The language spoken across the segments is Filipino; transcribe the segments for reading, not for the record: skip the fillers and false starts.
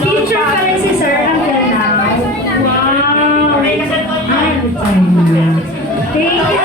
Teacher pa rin si Sir until now. Wow! Thank you!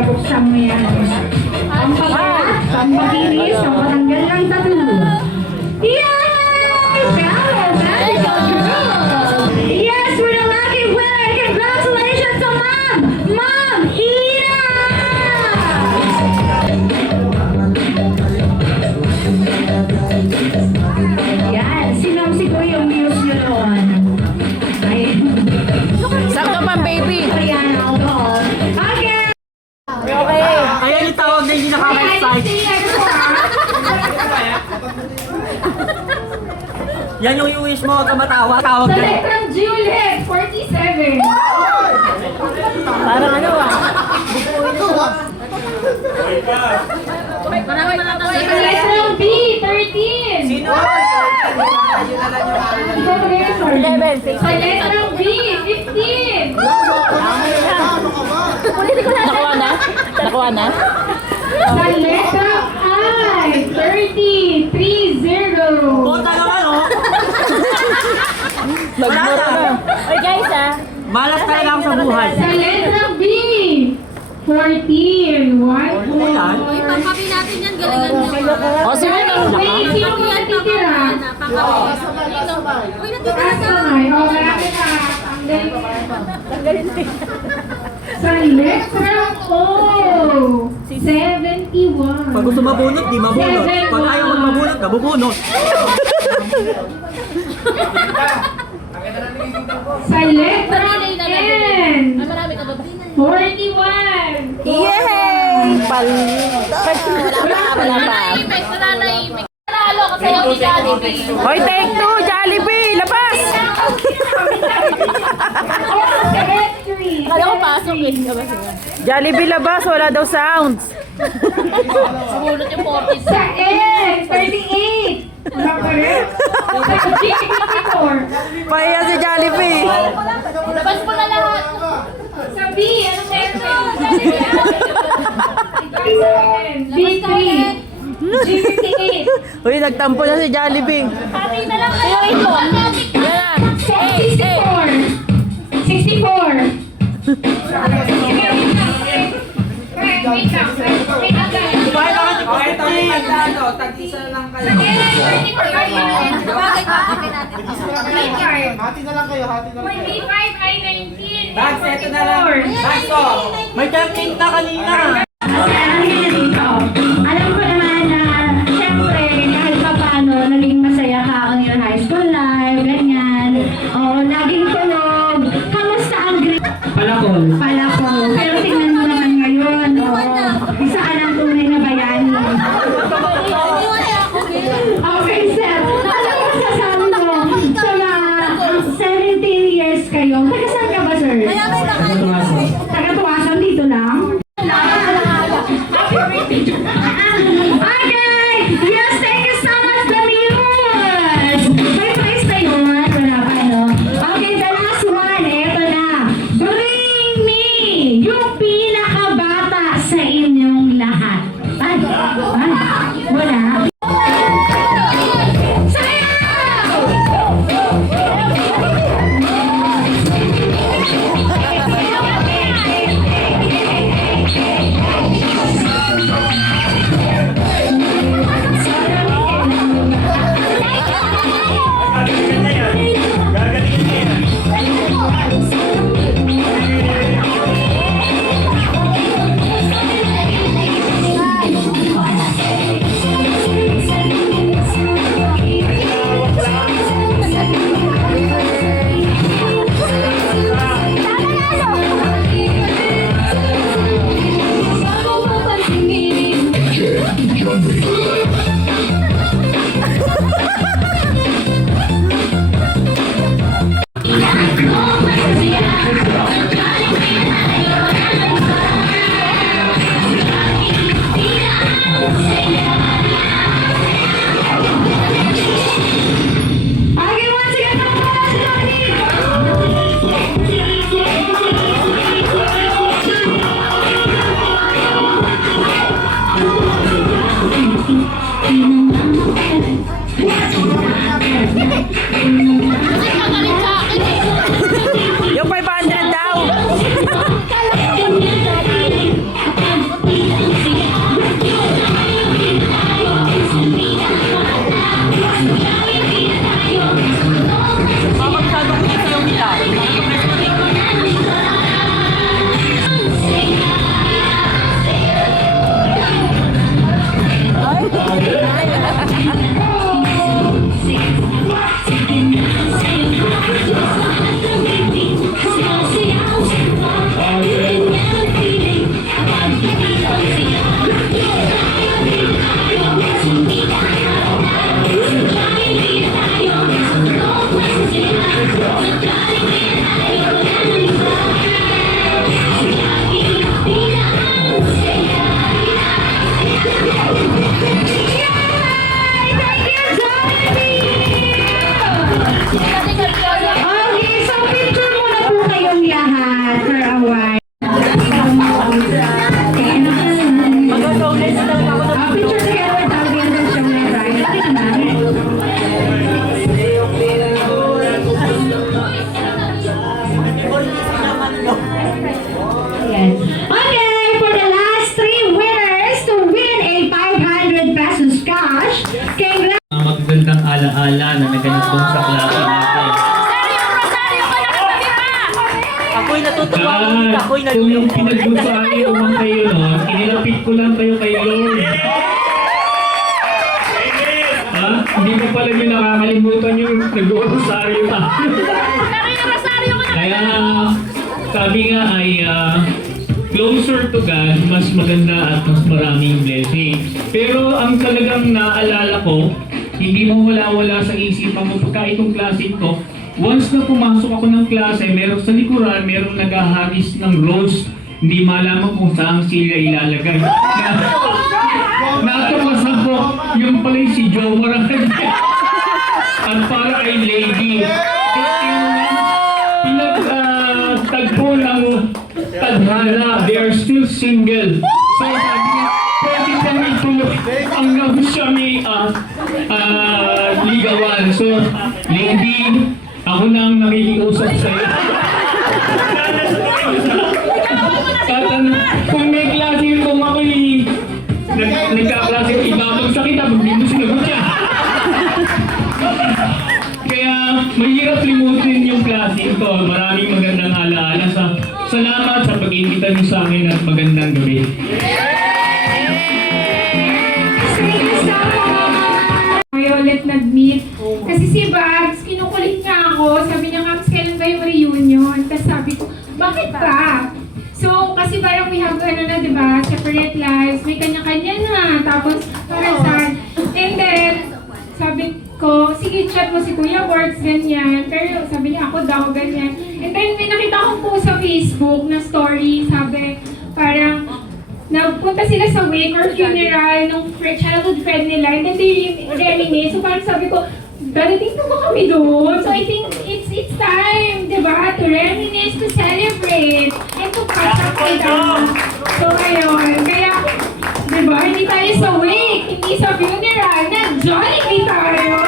Buksan mo yan. Ang pagkat, ang makinis, ang matanggal ng tatlo. Yay! Bravo! Yes, we're the lucky winner! Congratulations to Mom! Mom Ina! Yan, sinamsik ko yung news nyo noon. Sakto pang baby. Ayan, alcohol. Okay! Okay. Ayan yung tawag na hindi nakaka-excite. Yan yung i-wish mo ka matawa. Tawag Sa yan. letrang Juliet, 47. Parang ano ah. Sa letrang B, 13. Sino? Sa letrang B, 15. Nakuha na? Nakuha na? Sa letrang I, 30. 30. Punta naman oh. Nagmura na. Oy guys ah. Malas talaga ako sa buhay. Sa letrang B, 14. 1, 2. Ayan. Uy, pangkapi natin yan, galingan nyo. O sige na. Wait, sino ba natitira? Uy, natitira Taas ka. kamay. O, marami na. Sa letrang O, 71. Pag gusto mabunot, di mabunot. Pag ayaw magmabunot, nabubunot. Sa letrang N, Ay, marami ka ba? 41. Yay! Wala pa. Nananahimik. Nanalo kasi yung si Jollibee. Hoy, take two! Jollibee! Labas! Kala ko pasok eh. Jollibee labas! Wala daw sounds. Sumunod yung 40. Sa N, 38. Wala pa rin. Sa G, 54. Pahiya si Jollibee. Labas mo na lahat. Sa B, ano meron? B3. G58. Uy, nagtampo na si Jollibee. Pati na lang kayo ito. Yan na. 64. 64. Kahit tayo magkano, tag-isa lang kayo. Bagay pa akin natin. Hati na lang kayo, hati na lang kayo. 25 ay 19. Bags, eto na lang. Bags ko. May jumping na kanina. Kasi ano yun dito? Alam ko naman na, syempre, kahit pa paano, naging masaya ka ang your high school life, ganyan. Oo, laging tunog. Kamusta ang grade? Palakol. Palakol. Pero tingnan mo naman ngayon, isa ka ng tunay na bayani. Okay, sir. Ano yung sasabi mo sa mga 17 years kayo? Taga saan ka ba, sir? Taga Tuwasan dito lang? Okay! Yes, thank you so much, the news! May price na yun. Wala pa, no? Okay, the last one. Ito na. Bring me Okay, so picture muna po kayong lahat for a while. Picture together with Alvin and Shomai, right? Okay naman. Yes. Okay, for the last 3 winners to win a 500 pesos cash, congrats! Magagandang alaala na naganap doon sa klase natin. Ako'y natutuwa. Ako'y Kung yung nalulungkot. pinagdusahin naman kayo noon, inilapit ko lang kayo kay Lord. Ha? Hindi ko pala nyo nakakalimutan yung nag-uusaryo pa. Kaya sabi nga ay closer to God, mas maganda at mas maraming blessing. Pero ang talagang naalala ko, hindi mo wala sa isipan mo pagka itong klase ko, once na pumasok ako ng klase, meron sa likuran, merong naghahagis ng rose, hindi malaman kung saan sila ilalagay. Natapasan ko, yung pala si Joe Maragay. At para kay Lady. Pinagtagpo ng tadhana, they are still single. So sabi niya, pwede kami ito ang nagusami ligawan. So, Lady, ako na ang nakikiusap sa'yo. Kung may klase kung ako'y nagkaklase ko, ibabagsak kita, hindi mo sinagot siya. Kaya mahirap limutin yung klase ko. Maraming magandang alaala. Salamat sa pag-imbita niyo sa akin at magandang gabi. Kayo ulit nag-meet. Kasi si Babs, kinukulit niya ako. Sabi niya, Babs, kailan ba yung reunion? Tapos sabi ko, bakit ba? So, kasi parang we have, diba, separate lives. May kanya-kanya na. Tapos, parang sad. And then, sabi ko, sige, chat mo si Kuya Works, ganyan. Pero sabi niya, ako daw, ganyan. And then, may nakita akong post sa Facebook na story. Sabi, parang, nagpunta sila sa wake or funeral ng childhood friend nila. And then, they reminisce. So, parang sabi ko, dadating na ba kami doon? So, I think it's time, di ba? To reminisce, to celebrate, and to catch up with them. So, ayun. Kaya, di ba? Hindi tayo sa wake, hindi sa funeral. Nag-Jollibee tayo!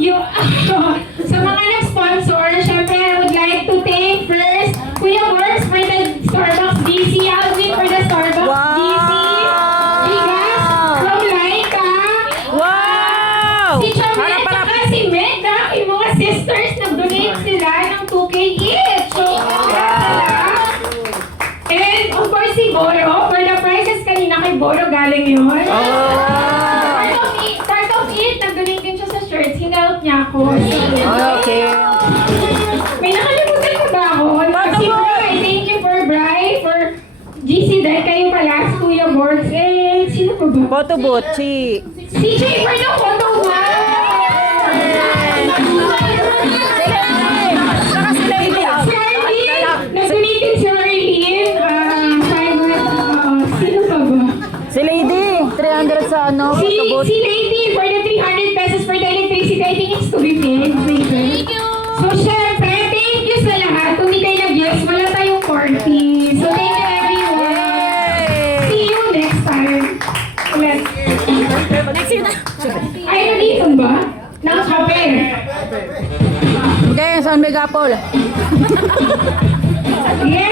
Yung, sa mga nag-sponsor, syempre, I would like to thank first Kuya Works for the Starbucks DC, Alvin for the Starbucks DC, Bigas from Laika, Wow! si Chomel, saka si Meda, yung mga sisters, nag-donate sila ng 2K each. So, congrats sila. And, of course, si Boro, for the prizes kanina kay Boro, galing yun. Part of it, nag-donate din siya sa shirts, hinalp niya ako. Okay. May nakalimutan ko ba ako? Si Bri, thank you for Bri, for GC, dahil kayo pala, si Kuya Borgs, sino pa ba? Photo booth, si... Si Jay for the photo ba? Saka si Lady. Si Arlene, nag-donated si Arlene, sino pa ba? Si Lady, 300 sa ano, photo booth. Si Lady for the 300 pesos for the electricity, I think it's to be paid. Thank you. So, syempre, thank you sa lahat. Kung hindi kayo nag-yes, wala tayong party. So, thank you everyone. See you next time. Ulit. Ay, nalitan ba? Ng kape. Hindi, San Megapol. Yes!